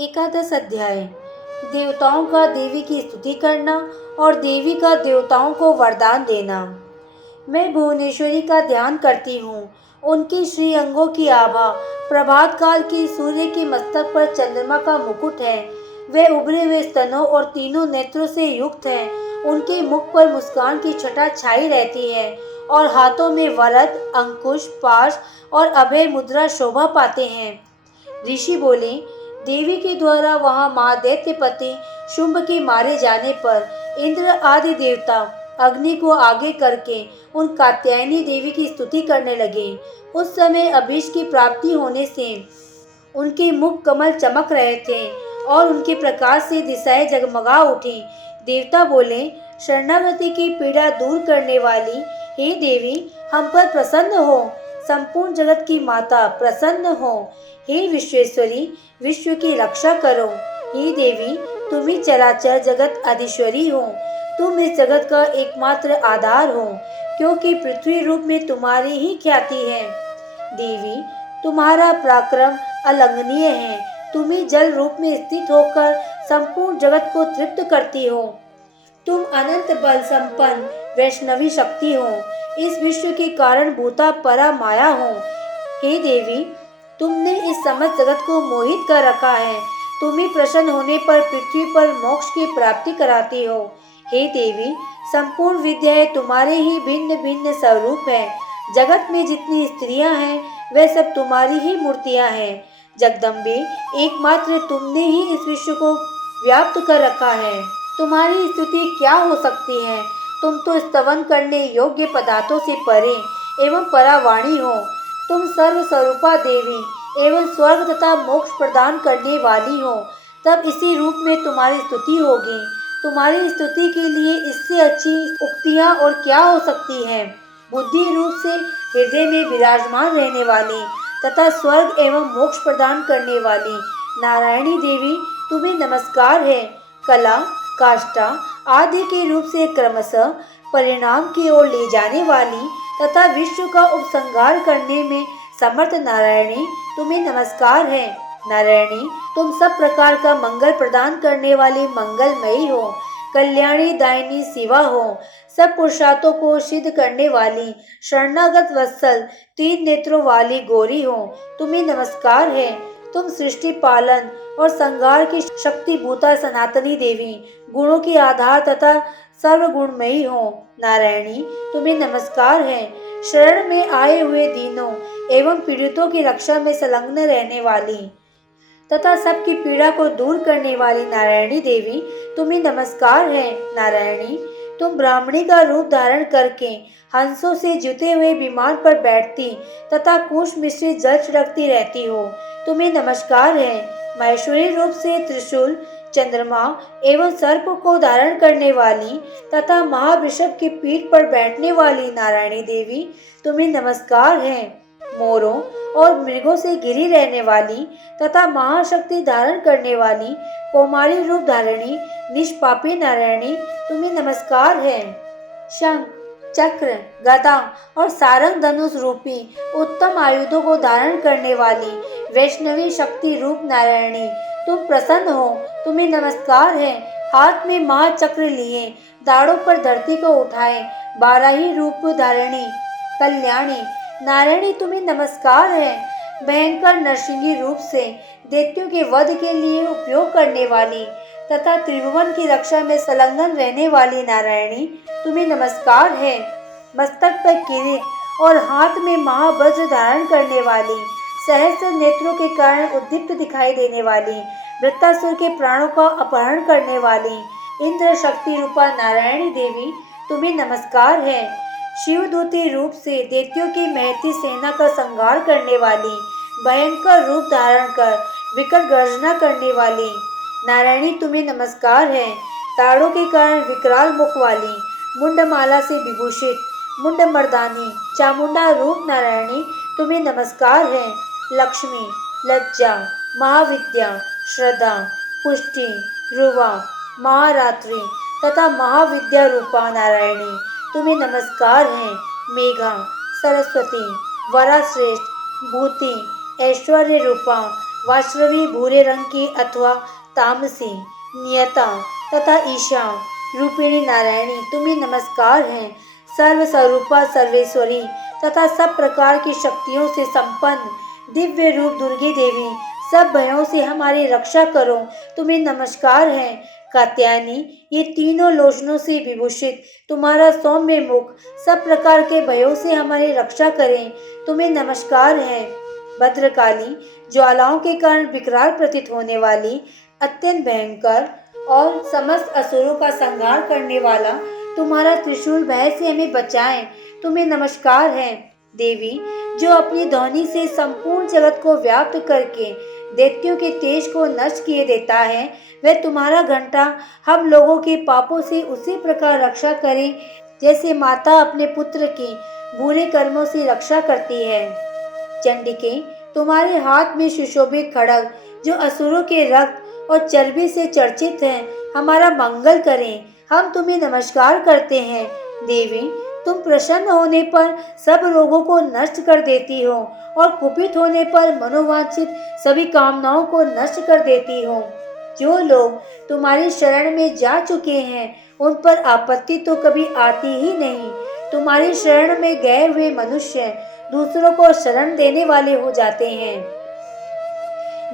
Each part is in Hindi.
एकादश अध्याय। देवताओं का देवी की स्तुति करना और देवी का देवताओं को वरदान देना। मैं भुवनेश्वरी का ध्यान करती हूँ। उनके श्री अंगों की आभा प्रभात काल की सूर्य के मस्तक पर चंद्रमा का मुकुट है। वे उभरे हुए स्तनों और तीनों नेत्रों से युक्त हैं। उनके मुख पर मुस्कान की छटा छाई रहती है और हाथों में वरद, अंकुश, पाश और अभय मुद्रा शोभा पाते हैं। ऋषि बोले, देवी के द्वारा वहां महादैत्यपति शुंभ के मारे जाने पर इंद्र आदि देवता अग्नि को आगे करके उन कात्यायनी देवी की स्तुति करने लगे। उस समय अभीष्ट की प्राप्ति होने से उनके मुख कमल चमक रहे थे और उनके प्रकाश से दिशाएं जगमगा उठी। देवता बोले, शरणागति की पीड़ा दूर करने वाली हे देवी, हम पर प्रसन्न हो। संपूर्ण जगत की माता प्रसन्न हो। हे विश्वेश्वरी, विश्व की रक्षा करो। हे देवी, तुम ही चराचर जगत अधीश्वरी हो। तुम इस जगत का एकमात्र आधार हो, क्योंकि पृथ्वी रूप में तुम्हारी ही ख्याति है। देवी, तुम्हारा पराक्रम अलंघनीय है। तुम ही जल रूप में स्थित होकर संपूर्ण जगत को तृप्त करती हो। तुम अनंत बल संपन्न वैष्णवी शक्ति हो। इस विश्व के कारण भूता परा माया हो। हे देवी, तुमने इस समस्त जगत को मोहित कर रखा है। तुम ही प्रसन्न होने पर पृथ्वी पर मोक्ष की प्राप्ति कराती हो। हे देवी, संपूर्ण विद्याएं तुम्हारे ही भिन्न भिन्न स्वरूप है। जगत में जितनी स्त्रियां हैं वह सब तुम्हारी ही मूर्तियां हैं। जगदम्बे, एकमात्र तुमने ही इस विश्व को व्याप्त कर रखा है। तुम्हारी स्तुति क्या हो सकती है। तुम तो स्तवन करने योग्य पदार्थों से परे एवं परावाणी हो। तुम सर्व स्वरूपा देवी एवं स्वर्ग तथा मोक्ष प्रदान करने वाली हो। तब इसी रूप में तुम्हारी स्तुति होगी। तुम्हारी स्तुति के लिए इससे अच्छी उक्तियाँ और क्या हो सकती हैं। बुद्धि रूप से हृदय में विराजमान रहने वाली तथा स्वर्ग एवं मोक्ष प्रदान करने वाली नारायणी देवी, तुम्हें नमस्कार है। कला, काष्ठा आदि के रूप से क्रमशः परिणाम की ओर ले जाने वाली तथा विश्व का उपसंहार करने में समर्थ नारायणी, तुम्हें नमस्कार है। नारायणी, तुम सब प्रकार का मंगल प्रदान करने वाली मंगलमयी हो। कल्याणी दायिनी शिवा हो। सब पुरुषार्थों को सिद्ध करने वाली शरणागत वत्सल तीन नेत्रों वाली गौरी हो। तुम्हें नमस्कार है। तुम सृष्टि पालन और संहार की शक्ति भूता सनातनी देवी, गुणों की आधार तथा सर्वगुणमयी हो। नारायणी, तुम्हें नमस्कार है। शरण में आए हुए दीनों एवं पीड़ितों की रक्षा में संलग्न रहने वाली तथा सबकी पीड़ा को दूर करने वाली नारायणी देवी, तुम्हें नमस्कार है। नारायणी, तुम ब्राह्मणी का रूप धारण करके हंसों से जुते हुए विमान पर बैठती तथा कुश मिश्रित जल छिड़कती रहती हो। तुम्हें नमस्कार है। महेश्वरी रूप से त्रिशूल, चंद्रमा एवं सर्प को धारण करने वाली तथा महावृषभ की पीठ पर बैठने वाली नारायणी देवी, तुम्हें नमस्कार है। मोरों और मृगों से घिरी रहने वाली तथा महाशक्ति धारण करने वाली कौमारी रूप धारणी निष्पापी नारायणी, तुम्हें नमस्कार है। शंख, चक्र, गदा और सारंग धनुष रूपी उत्तम आयुधों को धारण करने वाली वैष्णवी शक्ति रूप नारायणी, तुम प्रसन्न हो। तुम्हें नमस्कार है। हाथ में महाचक्र लिए दाढ़ों पर धरती को उठाए बाराही रूप धारणी कल्याणी नारायणी, तुम्हें नमस्कार है। भयंकर नरसिंही रूप से दैत्यों के वध के लिए उपयोग करने वाली तथा त्रिभुवन की रक्षा में संलग्न रहने वाली नारायणी, तुम्हें नमस्कार है। मस्तक पर किरीट और हाथ में महावज्र धारण करने वाली, सहस्त्र नेत्रों के कारण उद्दीप्त दिखाई देने वाली, वृत्तासुर के प्राणों का अपहरण करने वाली इंद्र शक्ति रूपा नारायणी देवी, तुम्हें नमस्कार है। शिवदूती रूप से दैत्यों की महती सेना का संहार करने वाली, भयंकर रूप धारण कर विकट गर्जना करने वाली नारायणी, तुम्हें नमस्कार है। ताड़ों के कारण विकराल मुख वाली, मुंडमाला से विभूषित मुंड मर्दानी चामुंडा रूप नारायणी, तुम्हें नमस्कार है। लक्ष्मी, लज्जा, महाविद्या, श्रद्धा, पुष्टि, ध्रुवा, महारात्रि तथा महाविद्या रूपा नारायणी, तुम्हें नमस्कार है। मेघा, सरस्वती, वराश्रेष्ठ, भूति, ऐश्वर्य रूपा वाश्रवी भूरे रंग की अथवा तामसी, नियता तथा ईशा रूपिणी नारायणी तुम्हें नमस्कार है। सर्व स्वरूपा सर्वेश्वरी तथा सब प्रकार की शक्तियों से संपन्न दिव्य रूप दुर्गे देवी, सब भयों से हमारी रक्षा करो तुम्हें नमस्कार है। कात्यायनी, ये तीनों लोचनों से विभूषित तुम्हारा सौम्य मुख सब प्रकार के भयों से हमारी रक्षा करें तुम्हें नमस्कार है। भद्रकाली, ज्वालाओं के कारण विकराल प्रतीत होने वाली, अत्यंत भयंकर और समस्त असुरों का संहार करने वाला तुम्हारा त्रिशूल भय से हमें बचाएं तुम्हें नमस्कार है। देवी, जो अपनी ध्वनि से संपूर्ण जगत को व्याप्त करके दैत्यों के तेज को नष्ट किए देता है, वह तुम्हारा घंटा हम लोगों के पापों से उसी प्रकार रक्षा करे जैसे माता अपने पुत्र की बुरे कर्मों से रक्षा करती है। चंडिके, तुम्हारे हाथ में सुशोभित खड्ग जो असुरों के रक्त और चर्बी से चर्चित है, हमारा मंगल करें हम तुम्हें नमस्कार करते हैं। देवी, तुम प्रसन्न होने पर सब रोगों को नष्ट कर देती हो और कुपित होने पर मनोवांछित सभी कामनाओं को नष्ट कर देती हो। जो लोग तुम्हारी शरण में जा चुके हैं उन पर आपत्ति तो कभी आती ही नहीं। तुम्हारी शरण में गए हुए मनुष्य दूसरों को शरण देने वाले हो जाते हैं।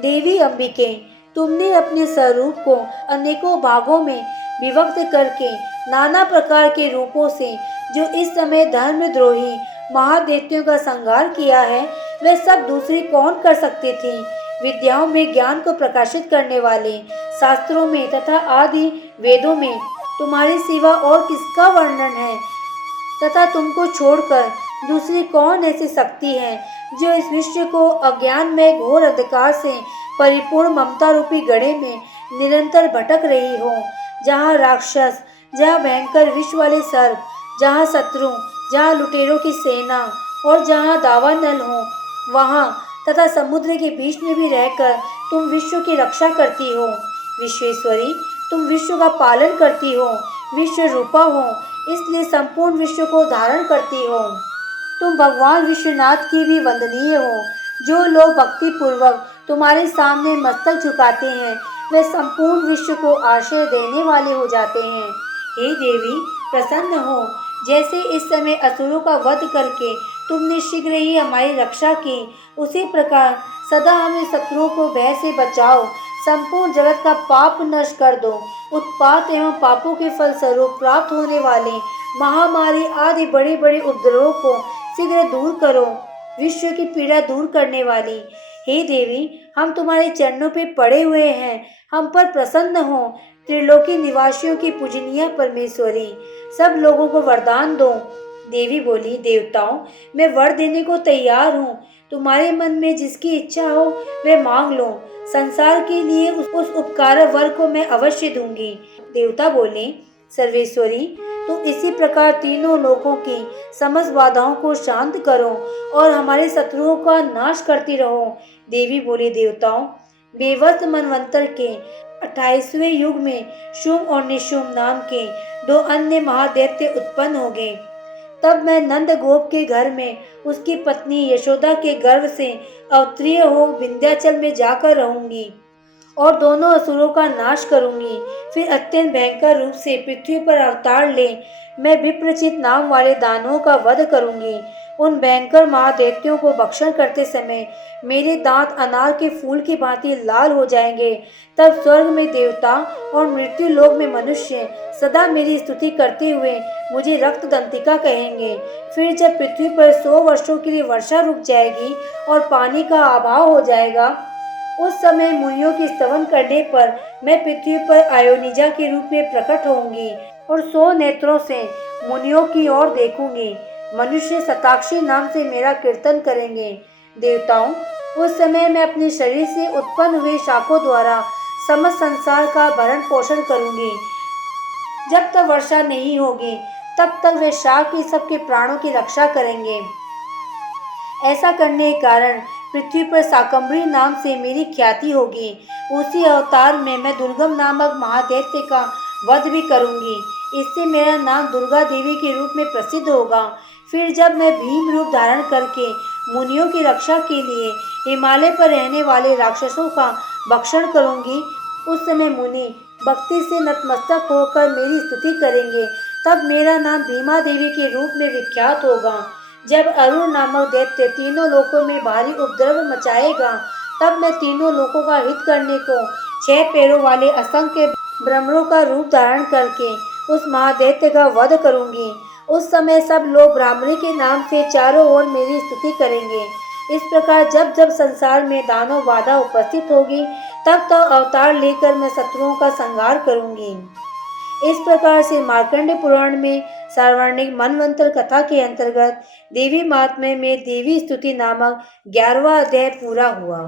देवी अंबिके, तुमने अपने स्वरूप को अनेकों भागों में विभक्त करके नाना प्रकार के रूपों से जो इस समय धर्मद्रोही महादैत्यों का संहार किया है, वे सब दूसरी कौन कर सकती थी। विद्याओं में ज्ञान को प्रकाशित करने वाले, शास्त्रों में तथा आदि वेदों में तुम्हारे सिवा और किसका वर्णन है तथा तुमको छोड़कर दूसरी कौन ऐसी शक्ति है जो इस विश्व को अज्ञान में घोर अंधकार से परिपूर्ण ममता रूपी गड्ढे में निरंतर भटक रही हो। जहाँ राक्षस, जहाँ भयंकर विष वाले सर्प, जहाँ शत्रु, जहाँ लुटेरों की सेना और जहाँ दावानल हो, वहाँ तथा समुद्र के बीच में भी रहकर तुम विश्व की रक्षा करती हो। विश्वेश्वरी, तुम विश्व का पालन करती हो, विश्व रूपा हो, इसलिए संपूर्ण विश्व को धारण करती हो। तुम भगवान विश्वनाथ की भी वंदनीय हो। जो लोग भक्ति पूर्वक तुम्हारे सामने मस्तक झुकाते हैं, वे संपूर्ण विश्व को आश्रय देने वाले हो जाते हैं। हे देवी, प्रसन्न हो। जैसे इस समय असुरों का वध करके तुमने शीघ्र ही हमारी रक्षा की, उसी प्रकार सदा हमें शत्रुओं को भय से बचाओ। संपूर्ण जगत का पाप नष्ट कर दो। उत्पात एवं पापों के फल स्वरूप प्राप्त होने वाले महामारी आदि बड़े बड़े उपद्रवों को शीघ्र दूर करो। विश्व की पीड़ा दूर करने वाली हे देवी, हम तुम्हारे चरणों पे पड़े हुए हैं, हम पर प्रसन्न हो। त्रिलोकी निवासियों की पूजनीय परमेश्वरी, सब लोगों को वरदान दो। देवी बोली, देवताओं, मैं वर देने को तैयार हूँ। तुम्हारे मन में जिसकी इच्छा हो वे मांग लो। संसार के लिए उस उपकार वर को मैं अवश्य दूंगी। देवता बोले, सर्वेश्वरी, तुम इसी प्रकार तीनों लोकों की समस्त बाधाओं को शांत करो और हमारे शत्रुओं का नाश करती रहो। देवी बोली, देवताओं, बेवस्त मनवंतर के 28वें युग में शुंभ और निशुंभ नाम के 2 अन्य महादैत्य उत्पन्न हो गए। तब मैं नंद गोप के घर में उसकी पत्नी यशोदा के गर्भ से अवतीर्ण हो विंध्याचल में जाकर रहूंगी और दोनों असुरों का नाश करूंगी। फिर अत्यंत भयंकर रूप से पृथ्वी पर अवतार ले मैं विप्रचित नाम वाले दानवों का वध करूंगी। उन भयंकर महादैत्यों को भक्षण करते समय मेरे दांत अनार के फूल की भांति लाल हो जाएंगे। तब स्वर्ग में देवता और मृत्यु लोक में मनुष्य सदा मेरी स्तुति करते हुए मुझे रक्त दंतिका कहेंगे। फिर जब पृथ्वी पर 100 वर्षों के लिए वर्षा रुक जाएगी और पानी का अभाव हो जाएगा, उस समय मुनियों की स्तवन करने पर मैं पृथ्वी पर आयोनिजा के रूप में प्रकट होंगी और 100 नेत्रों से मुनियों की ओर देखूंगी। मनुष्य शताक्षी नाम से मेरा कीर्तन करेंगे। देवताओं, उस समय मैं अपने शरीर से उत्पन्न हुए शाखों द्वारा समस्त संसार का भरण पोषण करूंगी। जब तक वर्षा नहीं होगी तब तक वे शाख ही सबके प्राणों की रक्षा करेंगे। ऐसा करने के कारण पृथ्वी पर शाकंभरी नाम से मेरी ख्याति होगी। उसी अवतार में मैं दुर्गम नामक महादैत्य का वध भी करूंगी। इससे मेरा नाम दुर्गा देवी के रूप में प्रसिद्ध होगा। फिर जब मैं भीम रूप धारण करके मुनियों की रक्षा के लिए हिमालय पर रहने वाले राक्षसों का भक्षण करूंगी। उस समय मुनि भक्ति से नतमस्तक होकर मेरी स्तुति करेंगे। तब मेरा नाम भीमा देवी के रूप में विख्यात होगा। जब अरुण नामक दैत्य तीनों लोकों में भारी उपद्रव मचाएगा, तब मैं तीनों लोकों का हित करने को 6 पैरों वाले असंख्य भ्रमरों का रूप धारण करके उस महादैत्य का वध करूंगी। उस समय सब लोग ब्राह्मणी के नाम से चारों ओर मेरी स्तुति करेंगे। इस प्रकार जब जब संसार में दानव बाधा उपस्थित होगी, तब तब अवतार लेकर मैं शत्रुओं का संहार करूंगी। इस प्रकार से मार्कंडे पुराण में सार्वणिक मनवंतर कथा के अंतर्गत देवी महात्म्य में देवी स्तुति नामक 11वां अध्याय पूरा हुआ।